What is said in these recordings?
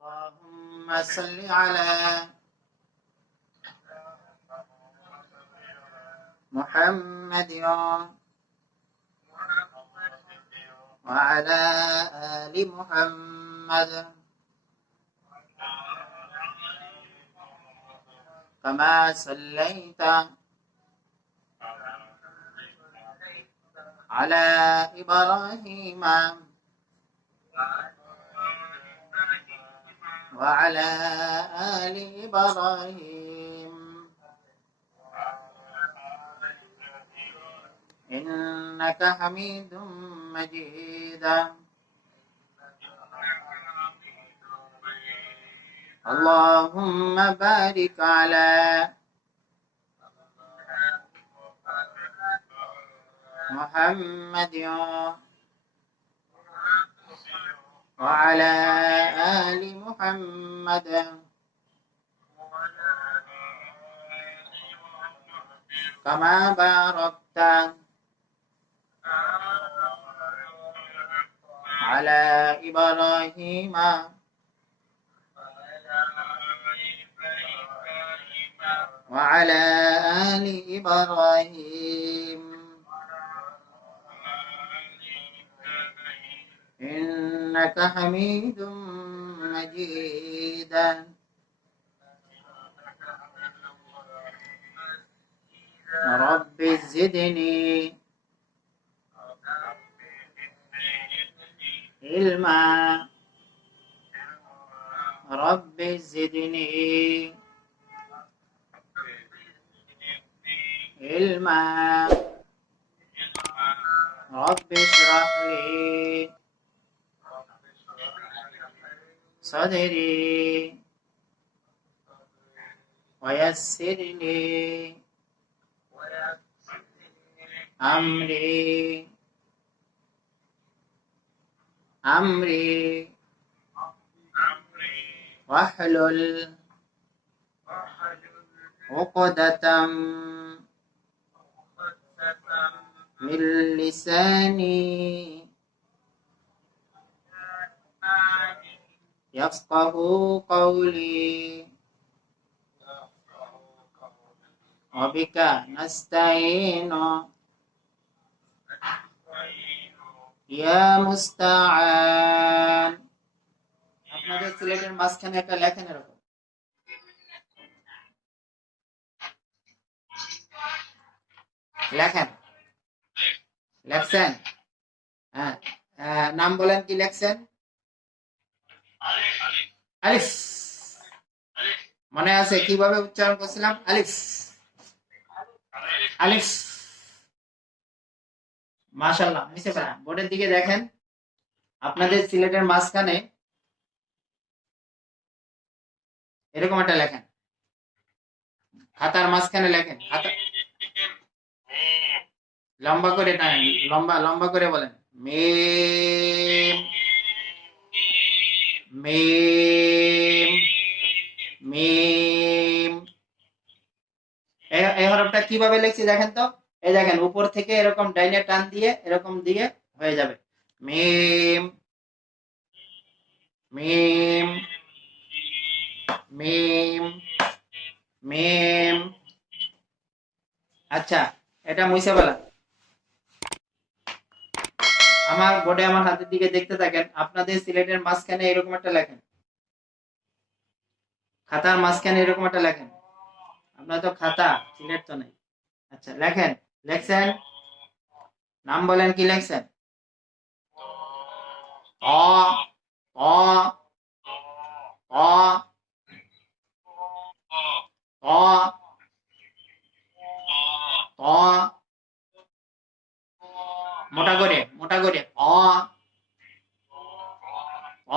اللهم صل على محمد وعلى آل محمد كما صليت على إبراهيم وعلى آل إبراهيم إنك حميد مجيد. اللهم بارك على محمد وعلى آل محمد كما باركت على إبراهيم وعلى آل إبراهيم إنك حميد مجيد. رب زدني علما رب زدني علما رب اشرح لي صدري ويسر لي أمري واحلل عقدة من لساني يفقه قولي وبك نستعين يا মুস্তাআন। আপনাদের সিলেটের মাঝখানে একটা লেখেন, এরকম লেখেন, লেখছেন? হ্যাঁ, নাম বলেন, কি লেখছেন? আলিফ। মনে আছে কিভাবে উচ্চারণ করছিলাম? আলিফ আলিফ। মাশাআল্লাহ। মিশে ফেলা। বোর্ডের দিকে দেখেন, আপনাদের সিলেটের মাঝখানে এরকম একটা লেখেন, খাতার মাঝখানে লেখেন। খাতা লম্বা করে টানেন, লম্বা লম্বা করে বলেন, মিম মিম মিম। এই হরফটা কিভাবে লিখছি দেখেন তো। এই দেখেন, উপর থেকে এরকম ডাইনে টান দিয়ে এরকম দিয়ে হয়ে যাবে মিম মিম মিম মিম। আচ্ছা, এটা মুছে ফেলা। আমার বোর্ডে আমার হাতের দিকে দেখতে থাকেন। আপনাদের সিলেটের মাঝখানে এরকম একটা লেখেন, খাতার মাঝখানে এরকম একটা লেখেন। আপনার তো খাতা, সিলেট তো নেই। আচ্ছা, লেখেন। লেখছেন? নাম বলেন, কি লেখছেন? অ অ অ অ অ। মোটা করে, মোটা করে, অ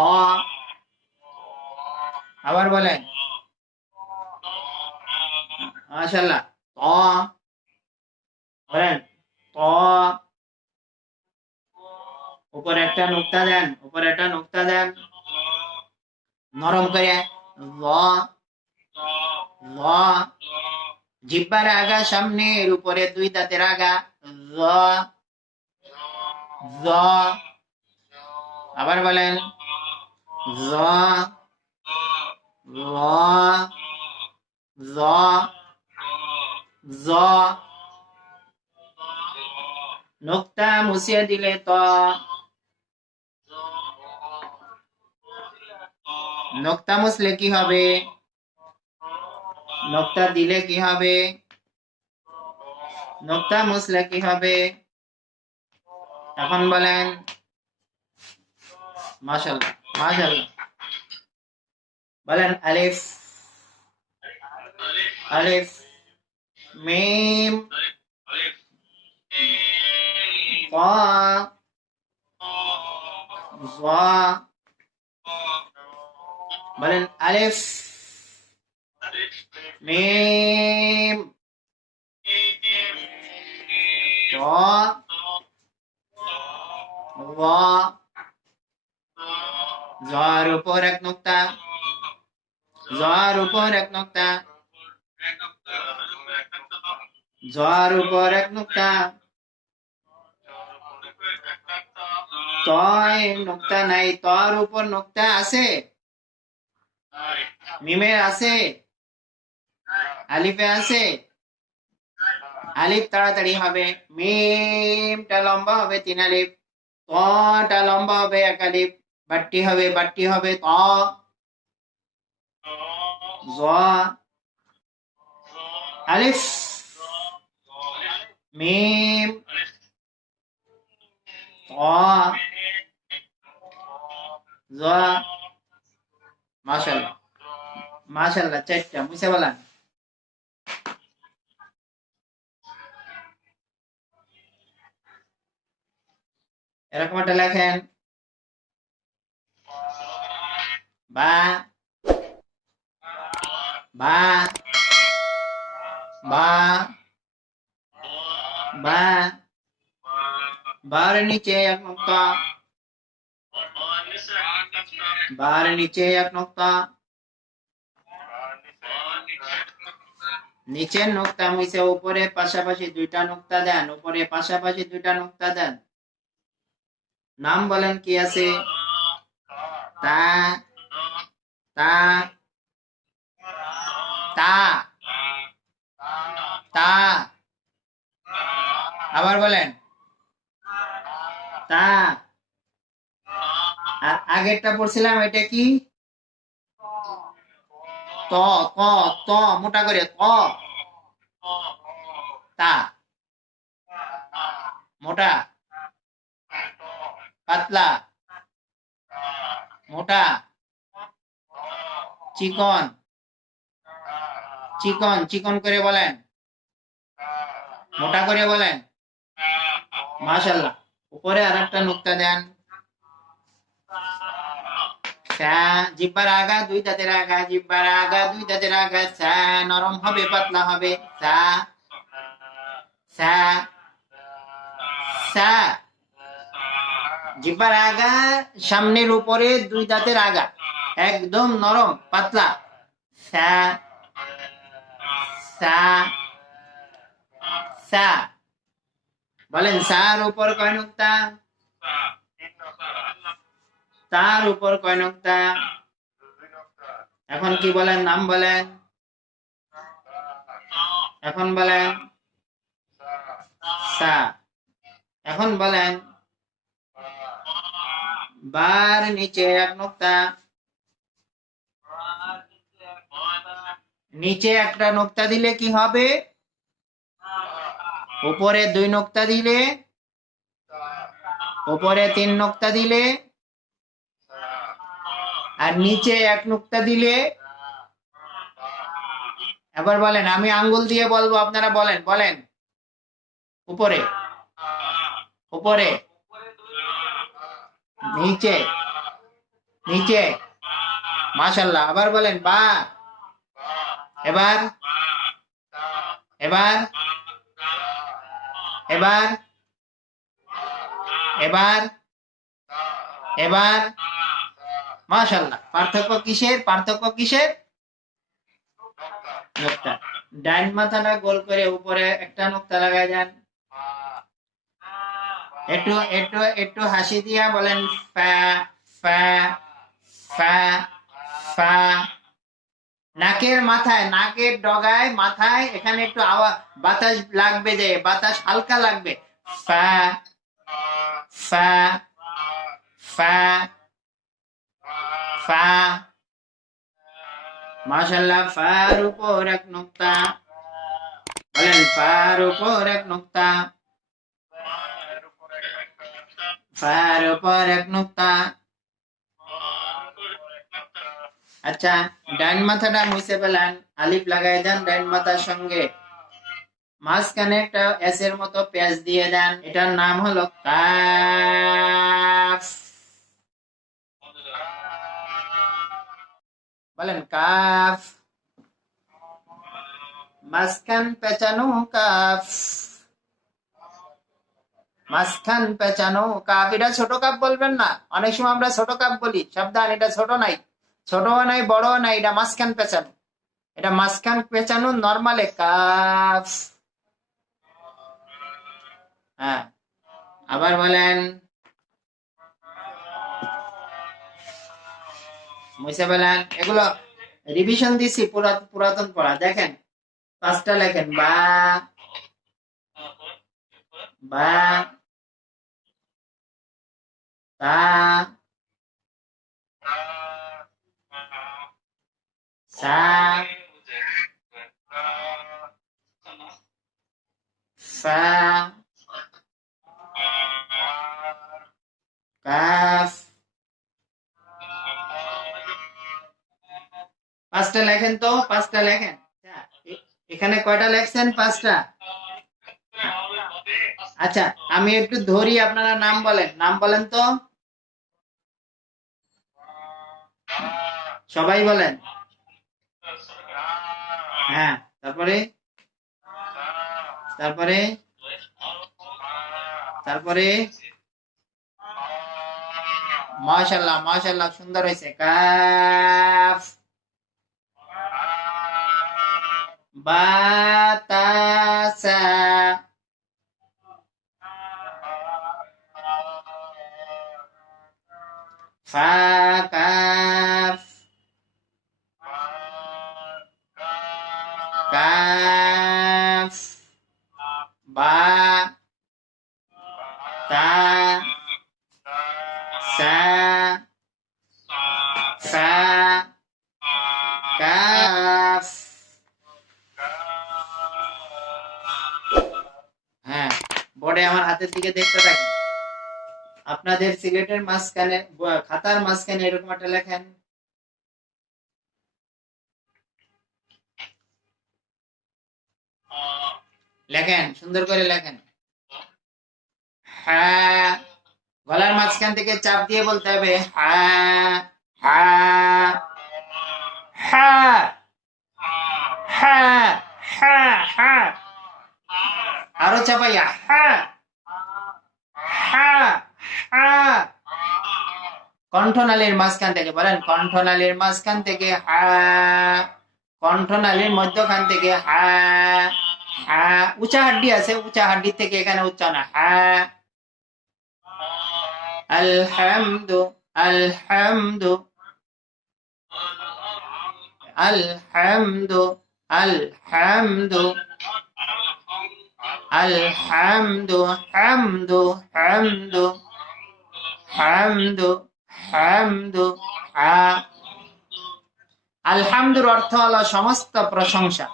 অ। আবার বলেন, মাশাআল্লাহ। ত বলেন, ত। উপরে একটা নুক্তা দেন, উপরে একটা নুক্তা দেন, নরম করে। ল ল। জিহ্বার আগা সামনের, উপরে দুই দাঁতের আগা। জ জ। আবার বলেন, জ। র জ জ নোক্তা মুছিয়ে দিলে ত নোক্তা মুছলে কি হবে নোক্তা দিলে কি হবে নোক্তা মুছলে কি হবে এখন বলেন মাশাআল্লাহ মাশাআল্লাহ বলেন আলিফ আলিফ মিম তা যা বলেন আলিফ মিম তা যা যার উপর এক নোক্তা যার উপর এক নোক্তা যার উপর এক নোক্তা তয় নোক্তা নাই তর উপর নোক্তা আছে মিমে আছে আলিফে আছে আলিফ তাড়াতাড়ি হবে মিমটা লম্বা হবে 3 আলিফ তটা লম্বা হবে 1 আলিফ বাট্টি হবে ত জ আলিফ মিম ত জ মাশাআল্লাহ মাশাআল্লাহ 4টা মুছে বলেন এরকম একটা লেখেন বা বা বা বা বার নিচে এক নোক্তা বার নিচে এক নোক্তা নিচের নোক্তা মুছে উপরে পাশাপাশি 2টা নোক্তা দেন উপরে পাশাপাশি 2টা নোক্তা দেন নাম বলেন কি আছে তা তা তা তা আবার বলেন তা আর আগেরটা পড়ছিলাম এটা কি ত ক ত মোটা করে ত তা মোটা পাতলা মোটা চিকন চিকন চিকন করে বলেন মোটা করে বলেন মাশাআল্লাহ উপরে আরেকটা নোক্তা দেন জিব্বার আগা 2 দাঁতের আগা জিব্বার আগা 2 দাঁতের আগা সা নরম হবে পাতলা হবে সা সা সা জিব্বার আগা সামনের উপরে 2 দাঁতের আগা একদম নরম পাতলা সা সা সা বলেন সার উপর কয় নোক্তা তার উপর কয় নোক্তা এখন কি বলেন নাম বলেন এখন বলেন সা এখন বলেন বার নিচে এক নোক্তা নিচে একটা নোক্তা দিলে কি হবে উপরে 2 নোক্তা দিলে উপরে 3 নোক্তা দিলে আর নিচে 1 নোক্তা দিলে এবার বলেন আমি আঙ্গুল দিয়ে বলবো আপনারা বলেন বলেন উপরে উপরে নিচে নিচে মাশাআল্লাহ আবার বলেন বা এবার এবার এবার এবার এবার মাশাআল্লাহ পার্থক্য কিসের নোক্তা ডাইন মাথাটা গোল করে উপরে একটা নোক্তা লাগাই দেন একটু একটু একটু হাসি দিয়া বলেন ফা ফা ফা ফা নাকের ডগায় মাথায় এখানে একটু বাতাস লাগবে, যে বাতাস হালকা লাগবে। ফা ফা ফা ফা। মাশাআল্লাহ, ফার উপর এক নুকতা। বলেন ফার উপর এক নুকতা, ফার উপর এক নুকতা। আচ্ছা, ডাইন মাথাটা মুছে ফেলেন, আলিফ লাগাই দেন ডাইন মাথার সঙ্গে, মাঝখানে একটা এস এর মতো পেঁচ দিয়ে দেন, এটার নাম হলো কাফ। বলেন কাফ, মাঝখান পেঁচানো কাফ, মাঝখান পেঁচানো কাফ। এটা ছোট কাপ বলবেন না, অনেক সময় আমরা ছোট কাপ বলি, সাবধান, এটা ছোট নাই, ছোটও নাই বড়ও নাই, এটা মাঝখান পেঁচানো, এটা মাঝখান পেঁচানো নরমালে কাফ। হ্যাঁ, আবার বলেন, মুছে বলেন। এগুলো রিভিশন দিছি, পুরাতন পড়া। দেখেন, পাঁচটা লেখেন, বা বা তা সা ফা কাফ। পাঁচটা লেখেন তো, পাঁচটা লেখেন। এখানে কয়টা লেখছেন? পাঁচটা। আচ্ছা, আমি একটু ধরি, আপনারা নাম বলেন, নাম বলেন তো, সবাই বলেন। হ্যাঁ, তারপরে তারপরে তারপরে মাশাআল্লাহ, মাশাআল্লাহ, সুন্দর হয়েছে। কাফ বাতাসা ফা কাফ কাফ বা তা সা ফা কাফ। হ্যাঁ, বোর্ডে আমার হাতের দিকে দেখতে থাকেন। আপনাদের সিলেটের মাঝখানে, খাতার মাঝখানে এরকম একটা লেখেন, লেখেন, সুন্দর করে লেখেন। হ্যাঁ, গলার মাঝখান থেকে চাপ দিয়ে বলতে হবে, হ্যাঁ হ্যাঁ হ্যাঁ হ্যাঁ হ্যাঁ হ্যাঁ। আরো চাপাইয়া, হ্যাঁ হ্যাঁ হ্যাঁ। কণ্ঠনালীর মাঝখান থেকে বলেন, কণ্ঠনালীর মাঝখান থেকে হ্যাঁ, কণ্ঠনালীর মধ্যখান থেকে হ্যাঁ হ্যাঁ। উঁচা হাড্ডি আছে, উঁচা হাড্ডি থেকে এখানে উচ্চারণ হ্যাঁ। আলহামদু আলহামদু আলহামদু আলহামদু আলহামদু হামদু হামদু হামদু হামদু। আলহামদুর অর্থ হলো সমস্ত প্রশংসা।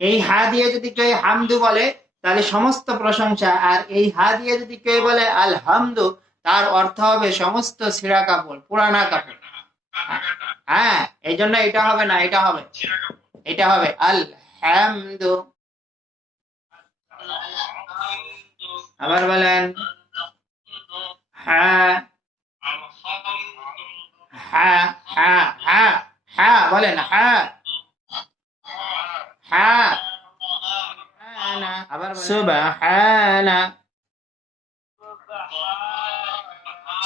এই হা দিয়ে যদি কেউ হামদু বলে তাহলে সমস্ত প্রশংসা, আর এই হা দিয়ে যদি কেউ বলে আলহামদু, তার অর্থ হবে সমস্ত ছিঁড়া কাপড়, পুরানা কাপড়। হ্যাঁ, এই জন্য এটা হবে না, এটা হবে, এটা হবে আলহামদু। আবার বলেন, হ্যাঁ হ্যাঁ হ্যাঁ হ্যাঁ হ্যাঁ, বলেন হ্যাঁ হ্যাঁ। আবার সুবহানা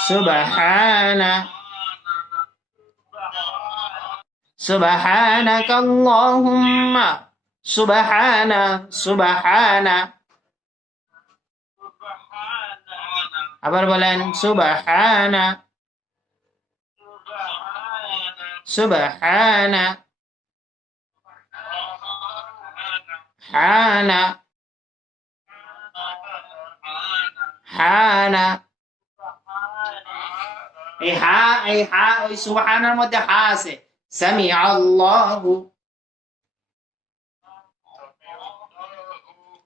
সুবহানা সুবহানাকা আল্লাহুম্মা সুবহানা সুবহানা। আবার বলেন সুবহানা সুবহানা। হানা হানা এই হা ওই সুবহানার মধ্যে হা আছে সামি আল্লাহু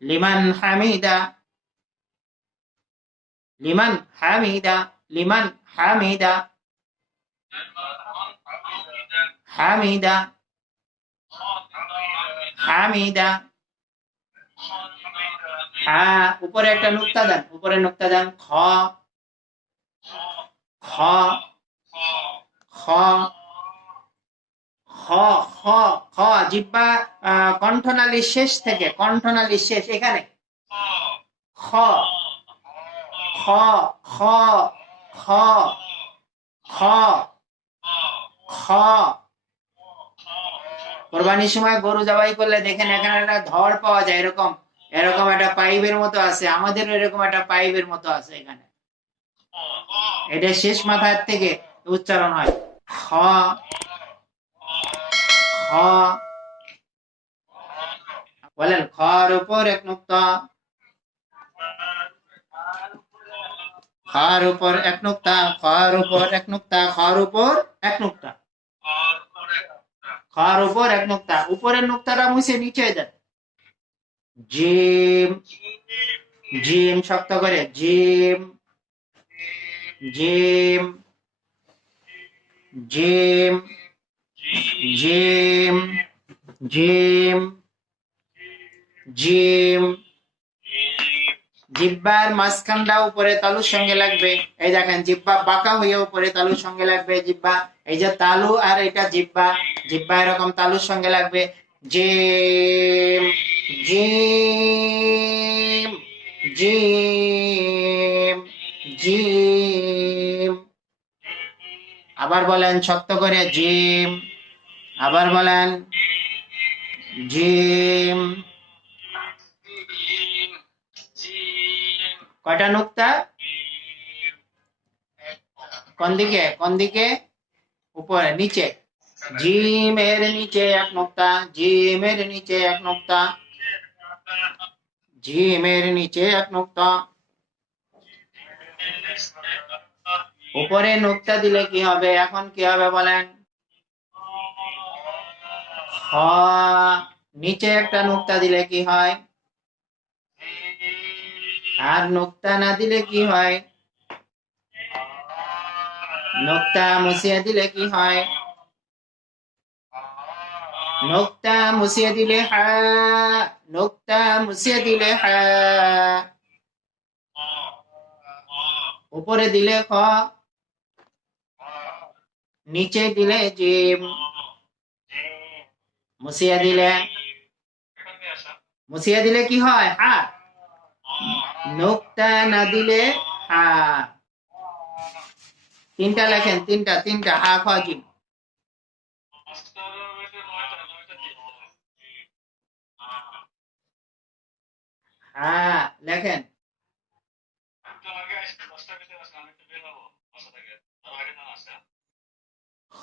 লিমান হামিদা লিমান হামিদা লিমান হামিদা হামিদা হামিদা হা উপরে একটা নুক্তা দেন উপরে নুক্তা দেন খ খ খ খ খ খ জিহ্বা কণ্ঠনালীর শেষ থেকে কণ্ঠনালীর শেষ এখানে খ খ খ খ খ খ কোরবানির সময় গরু জবাই করলে দেখেন এখানে একটা ধড় পাওয়া যায় এরকম এরকম একটা পাইপের মতো আছে আমাদের এরকম একটা পাইপের মতো আছে এখানে এটা শেষ মাথার থেকে উচ্চারণ হয় খ খ বলেন খর উপর এক নুক্তা খর উপর এক নুক্তা খর উপর এক নুক্তা খর উপর এক নুক্তা খর উপর এক নুক্তা উপরের নুক্তাটা মুছে নিচে দেন জিম জিম শক্ত করে জিম জিম জিম জিম জিম জিম জিহ্বার মাঝখানটা উপরে তালুর সঙ্গে লাগবে এই দেখেন জিহ্বা বাঁকা হয়ে উপরে তালুর সঙ্গে লাগবে জিহ্বা এই যে তালু আর এটা জিহ্বা জিহ্বা এরকম তালুর সঙ্গে লাগবে জিম জিম জিম জিম আবার বলেন শক্ত করে জিম আবার বলেন জিম কয়টা নুক্তা কোন দিকে কোন দিকে উপরে নিচে জিমের নিচে এক নুক্তা জিমের নিচে এক নুক্তা জিমের নিচে এক নুক্তা উপরে নুক্তা দিলে কি হবে এখন কি হবে বলেন খ নিচে একটা নুক্তা দিলে কি হয় আর নুক্তা না দিলে কি হয় নুক্তা মুছিয়ে দিলে কি হয় নুক্তা মুছিয়ে দিলে হা নুক্তা মুছিয়ে দিলে হা উপরে দিলে খ নিচে দিলে জিম মুছিয়ে দিলে কি হয় হা নুক্তা না দিলে হা তিনটা লেখেন তিনটা হা খ জিম হ্যাঁ লেখেন খ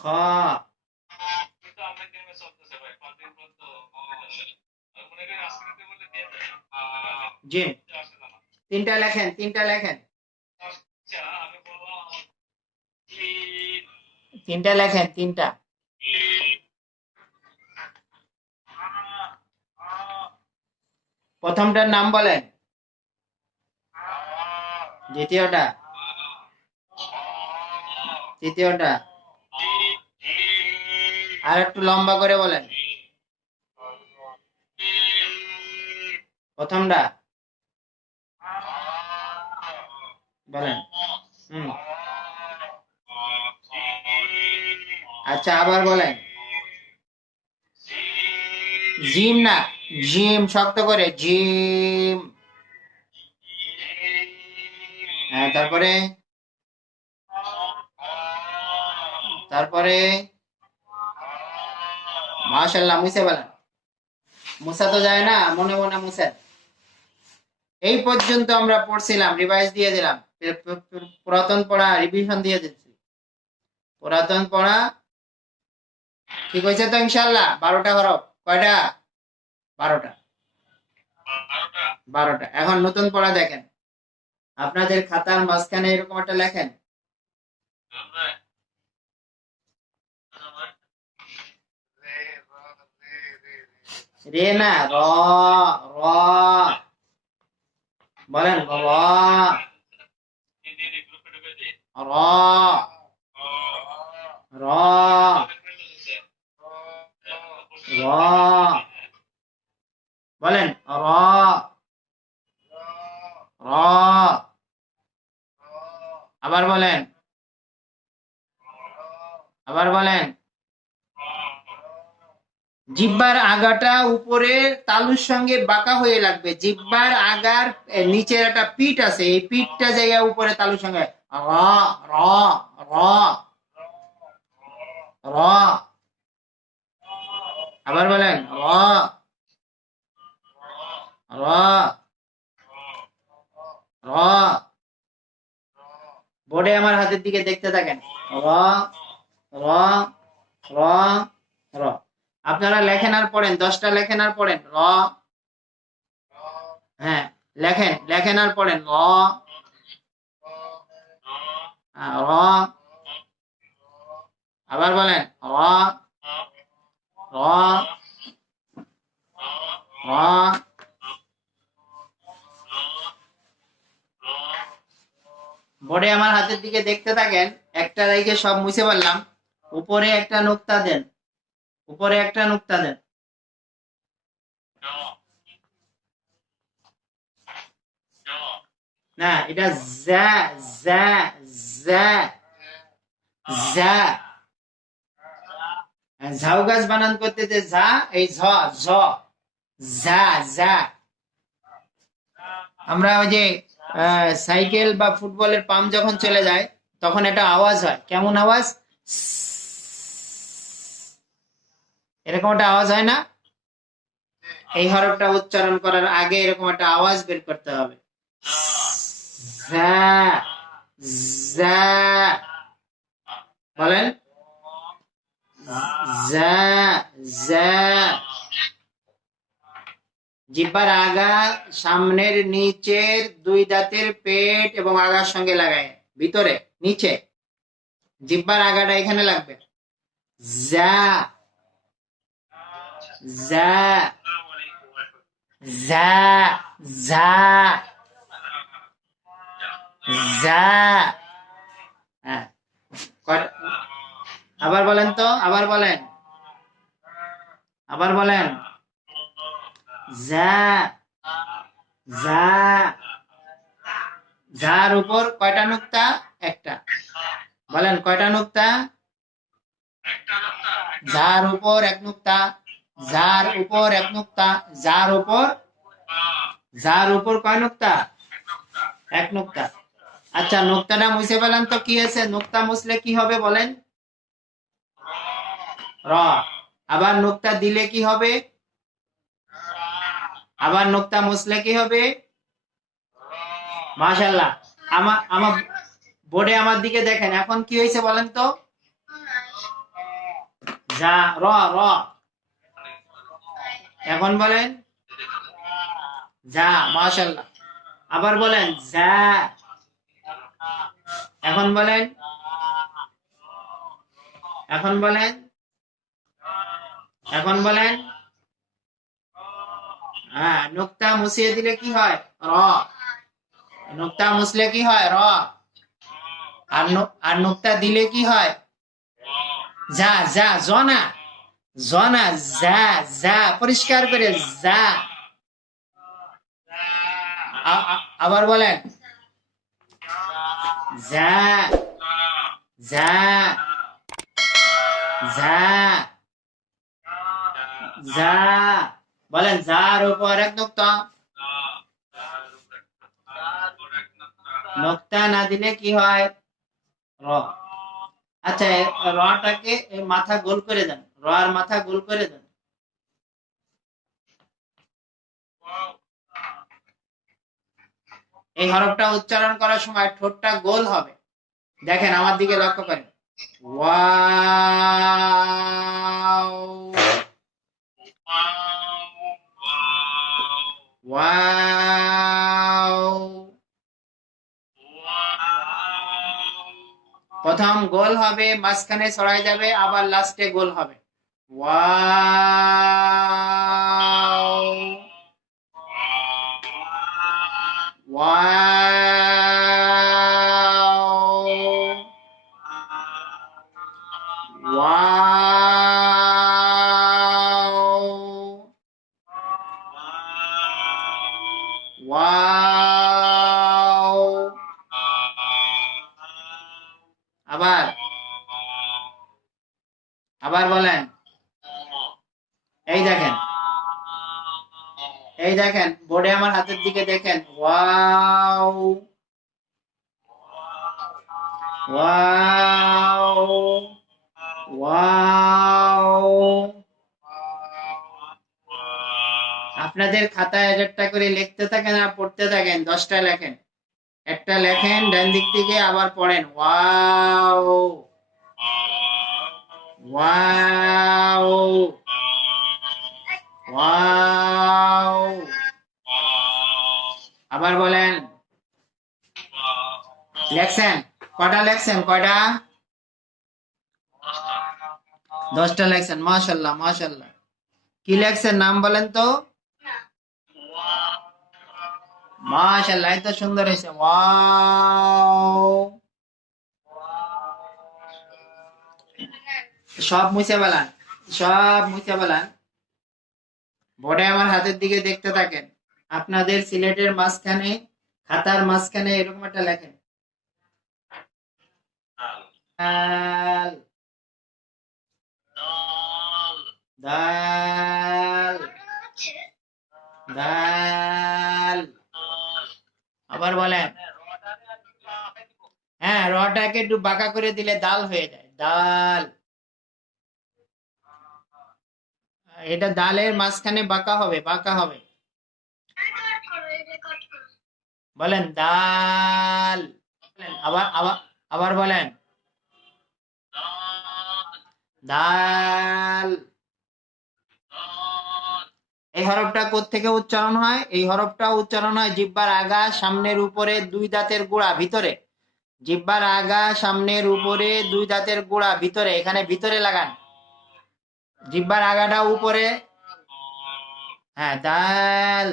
জিম তিনটা লেখেন তিনটা লেখেন তিনটা প্রথমটার নাম বলেন দ্বিতীয়টা তৃতীয়টা আর একটু লম্বা করে বলেন প্রথমটা বলেন আচ্ছা আবার বলেন জিম না জিম শক্ত করে জিম হ্যাঁ তারপরে মাশাআল্লাহ মুছে বলেন মুছা তো যায় না মনে মনে মুছে এই পর্যন্ত আমরা পড়ছিলাম রিভাইজ দিয়ে দিলাম পুরাতন পড়া রিভিশন দিয়ে দিচ্ছি পুরাতন পড়া ঠিক হয়েছে তো ইনশাআল্লাহ 12টা হরফ কয়টা 12টা 12টা। এখন নতুন পড়া দেখেন, আপনাদের খাতার মাঝখানে এরকম একটা লেখেন, রে না, র, র, বলেন র, র, র, র, বলেন র, র, আবার বলেন, আবার বলেন। জিহ্বার আগাটা উপরে তালুর সঙ্গে বাঁকা হয়ে লাগবে। জিহ্বার আগার নিচের একটা পিঠ আছে, এই পিঠটা জায়গা উপরে তালুর সঙ্গে র, র, র, র, আবার বলেন র, র, র, বোর্ডে আমার হাতের দিকে দেখতে থাকেন, র, র, র, র। আপনারা লেখেন আর পড়েন, 10টা লেখেন আর পড়েন র, হ্যাঁ লেখেন, লেখেন আর পড়েন র, র, আবার বলেন র, র, র, বোর্ডে আমার হাতের দিকে দেখতে থাকেন, একটা রেখে সব মুছে ফেললাম। উপরে একটা নুক্তা দেন, উপরে একটা নুক্তা দেন। না, এটা যা, যা, যা, যা, ঝাউ গাছ বানান করতে যে যা, এই ঝ, ঝ, যা, যা। আমরা ওই যে সাইকেল বা ফুটবলের পাম্প যখন চলে যায় তখন একটা আওয়াজ হয়, কেমন আওয়াজ, এরকম একটা আওয়াজ হয় না? এই হরফটা উচ্চারণ করার আগে এরকম একটা আওয়াজ বের করতে হবে, যা, যা, বলেন যা, যা। জিহ্বার আগা সামনের নিচের 2 দাঁতের পেট এবং আগার সঙ্গে লাগায়, ভিতরে নিচে জিহ্বার আগাটা এখানে লাগবে, যা, যা, যা, যা, যা, হ্যাঁ। আবার বলেন তো, আবার বলেন, আবার বলেন যা, যা, যার উপর কয়টা নুক্তা, একটা, বলেন কয়টা নুক্তা, যার উপর এক নুক্তা, যার উপর এক নুক্তা, যার উপর, যার উপর কয় নুক্তা, এক নুক্তা। আচ্ছা নুক্তাটা মুছে ফেলেন তো, কি আছে, নুক্তা মুছলে কি হবে বলেন, র। আবার নুক্তা দিলে কি হবে, আবার নুক্তা মুছলে কি হবে, মাশাআল্লাহ। আমার বোর্ডে আমার দিকে দেখেন, এখন কি হয়েছে বলেন তো, যা, র, র, এখন বলেন যা, মাশাআল্লাহ। আবার বলেন যা, এখন বলেন, এখন বলেন, এখন বলেন, হ্যাঁ নুক্তা মুছিয়ে দিলে কি হয়, র, নুক্তা মুছলে কি হয়, র, আর নুক্তা দিলে কি হয়, যা, যা, জনা, জনা, যা, যা, পরিষ্কার করে যা। আবার বলেন যা, যা, যা, যা, বলেন যার উপর এক নুক্তা, নুক্তা না দিলে কি হয়, র। আচ্ছা রটাকে মাথা গোল করে দেন, র আর মাথা গোল করে দেন। এই হরফটা উচ্চারণ করার সময় ঠোঁটটা গোল হবে, দেখেন আমার দিকে লক্ষ্য করেন, ওয়াও, ওয়াও, গোল হবে, মাঝখানে ছড়াই যাবে, আবার লাস্টে গোল হবে। Wow, wow, wow, wow. আবার আবার বলেন। এই দেখেন, এই দেখেন বোর্ডে আমার হাতের দিকে দেখেন। Wow, wow, wow. আপনাদের খাতায় এক একটা করে লিখতে থাকেন আর পড়তে থাকেন। 10টা লেখেন, একটা লেখেন ডান দিক থেকে, আবার পড়েন। Wow, wow, wow. আবার বলেন। লেখছেন? কয়টা লেখছেন? কয়টা? 10টা লেখছেন। মাশাআল্লাহ, মাশাআল্লাহ। কি লেখছেন নাম বলেন তো? মাশাআল্লাহ, এত সুন্দর হয়েছে। ওয়াও। সব মুছে ফেলান, সব মুছে ফেলান। বোর্ডে আমার হাতের দিকে দেখতে থাকেন। আপনাদের সিলেটের মাঝখানে, খাতার মাঝখানে এরকম একটা লেখেন। দাল, দাল, দাল। আবার বলেন। হ্যাঁ, রটাকে একটু বাঁকা করে দিলে দাল হয়ে যায়। দাল। এটা দালের মাঝখানে বাঁকা হবে, বাঁকা হবে। বলেন দাল। বলেন, আবার আবার আবার বলেন। দাল। এই হরফটা কোত্থেকে উচ্চারণ হয়? এই হরফটা উচ্চারণ হয় জিহ্বার আগা, সামনের উপরে, দুই দাঁতের গোড়া ভিতরে। জিহ্বার আগা, সামনের উপরে, দুই দাঁতের গোড়া ভিতরে। এখানে ভিতরে লাগান। জিহ্বার আগাটা উপরে। হ্যাঁ, দাল।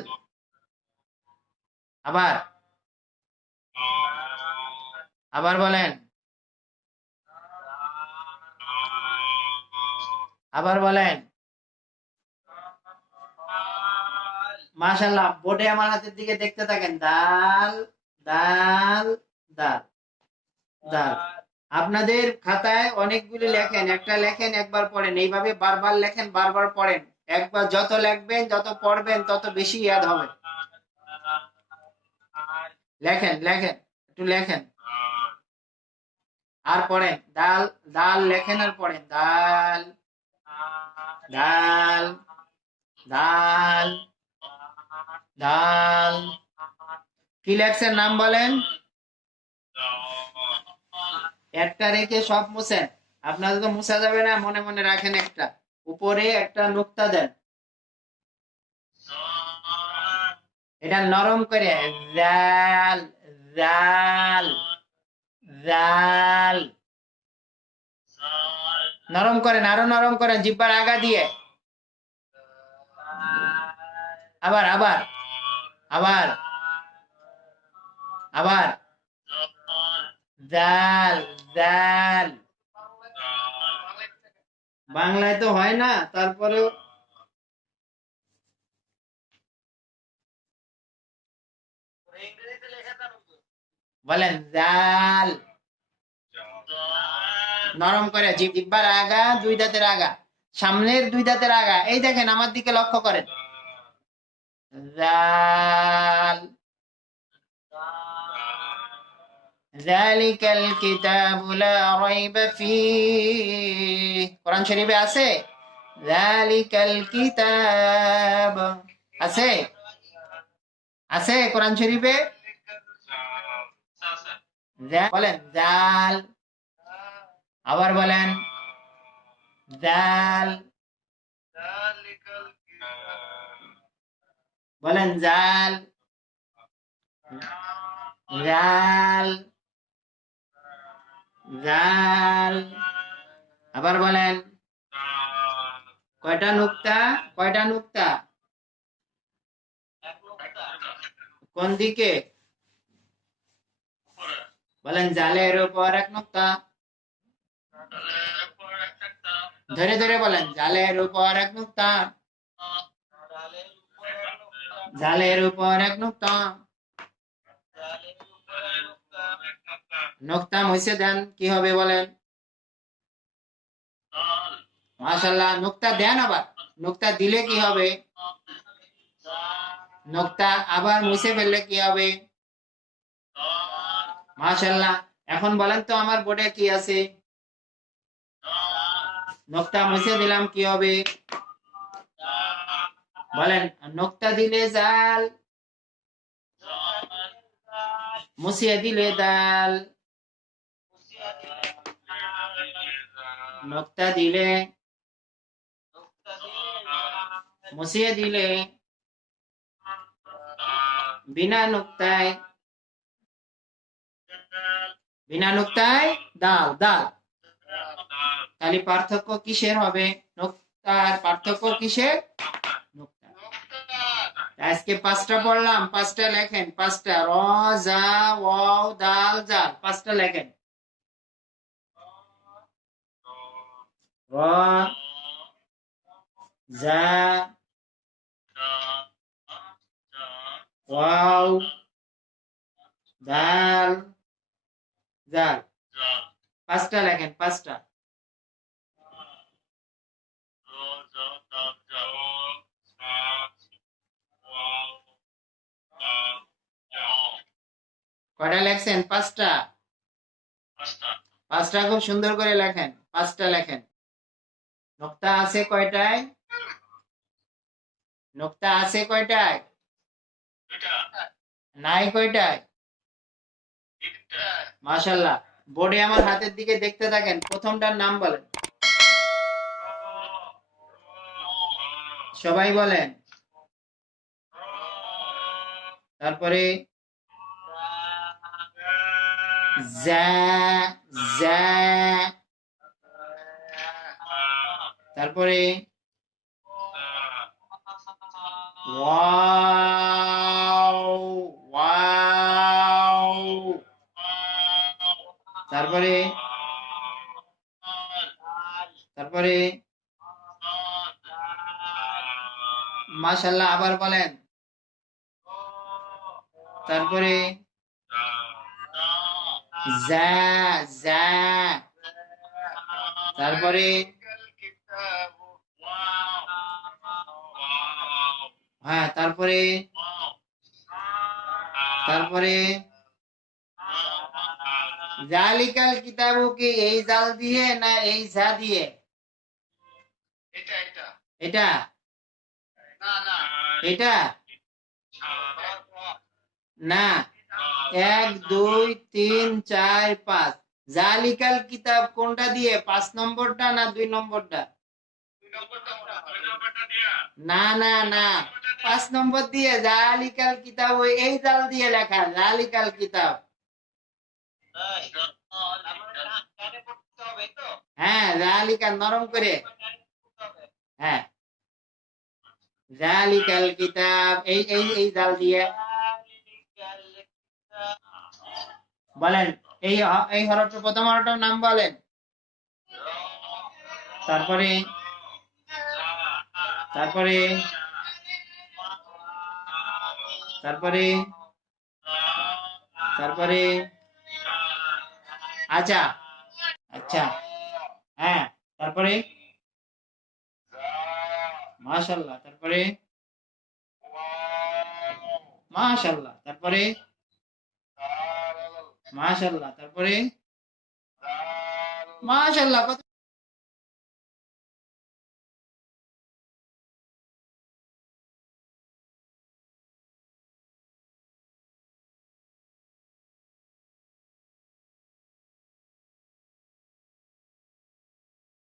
আবার আবার বলেন। আবার বলেন। মাশাআল্লাহ, বোর্ডে আমার হাতের দিকে দেখতে থাকেন। দাল, দাল, দাল, দাল। আপনাদের খাতায় অনেকগুলি লেখেন, একটা লেখেন একবার পড়েন, এইভাবে বারবার লেখেন, বারবার পড়েন। একবার যত লিখবেন, যত পড়বেন, তত বেশি ইয়াদ হবে। লেখেন, লেখেন, একটু লেখেন আর পড়েন। দাল, দাল লেখেন আর পড়েন। দাল, দাল, দাল, দাল। কি লেখছেন নাম বলেন। একটা রেখে সব মুছেন। আপনাদের তো মুছা যাবে না, মনে মনে রাখেন। একটা উপরে একটা নুক্তা দেন, এটা নরম করে। জাল, জাল, জাল। নরম করেন, আরো নরম করেন জিহ্বার আগা দিয়ে। আবার আবার আবার আবার। জাল, জাল। বাংলায় তো হয় না, তারপরেও বলেন। জাল। নরম করে জিহ্বার আগা, দুই দাঁতের আগা, সামনের দুই দাঁতের আগা। এই দেখেন, আমার দিকে লক্ষ্য করেন। জাল। যালিকাল কিতাবু লা রাইবা ফীহ। কোরআন শরীফে আছে? যালিকাল কিতাব আছে? আছে কোরআন শরীফে? বলেন জাল। আবার বলেন জাল। বলেন জাল, জাল, জাল। আবার বলেন, কয়টা নুক্তা? কয়টা নুক্তা? কোন দিকে? বলেন, জালের উপর এক নুক্তা। ধরে ধরে বলেন, জালের উপর এক নুক্তা। জালের উপর এক নুক্তা। নুক্তা মুছে দেন, কি হবে বলেন? মাশাআল্লাহ, নুক্তা দেন, আবার নুক্তা দিলে কি হবে? নুক্তা আবার মুছে ফেললে কি হবে? মাশাআল্লাহ। এখন বলেন তো আমার বোর্ডে কি আছে? নুক্তা মুছে দিলাম, কি হবে? বলেন, নুক্তা দিলে জাল, মুছিয়ে দিলে দাল। নুক্তা দিলে, মুছিয়ে দিলে, বিনা নুক্তায়, বিনা নুক্তায় দাল, দাল। তাহলে পার্থক্য কিসের হবে? নুক্তার পার্থক্য কিসের? নুক্তা। আজকে 5টা পড়লাম, 5টা লেখেন, 5টা। র, জা, ওয়াও, দাল, জাল, 5টা লেখেন। র, জা, ওয়াও, দাল, জাল, 5টা লেখেন, 5টা। কয়টা লেখছেন? 5টা। 5টা খুব সুন্দর করে লেখেন, 5টা লেখেন। নুক্তা আছে কয়টায়? নুক্তা আছে কয়টায়? নাই কয়টায়? মাশাআল্লাহ। বোর্ডে আমার হাতের দিকে দেখতে থাকেন, প্রথমটার নাম বলেন, সবাই বলেন। তারপরে জা, জা। তারপরে ওয়াও, ওয়াও। তারপরে, তারপরে মাশাআল্লাহ, আবার বলেন। তারপরে জা, জা। তারপরে হ্যাঁ, তারপরে, তারপরে জালিকাল কিতাবু কি এই জাল দিয়ে না এই ঝা দিয়ে? এটা, এটা না। 1 2 3 4 5। জালিকাল কিতাব কোনটা দিয়ে? 5 নম্বরটা না 2 নম্বরটা? না না না, 5 নম্বর দিয়ে। জালিকাল কিতাব এই জাল দিয়ে লেখা, জালিকাল কিতাব। হ্যাঁ, জালিকাল নরম করে। হ্যাঁ, জালিকাল কিতাব এই এই এই জাল দিয়ে বলেন। এই এই হরফটা, প্রথম হরফটার নাম বলেন। তারপরে, তারপরে, তারপরে, তারপরে আচ্ছা, আচ্ছা, হ্যাঁ, তারপরে মাশাআল্লাহ, তারপরে মাশাআল্লাহ, তারপরে মাশাআল্লাহ, তারপরে মাশাআল্লাহ।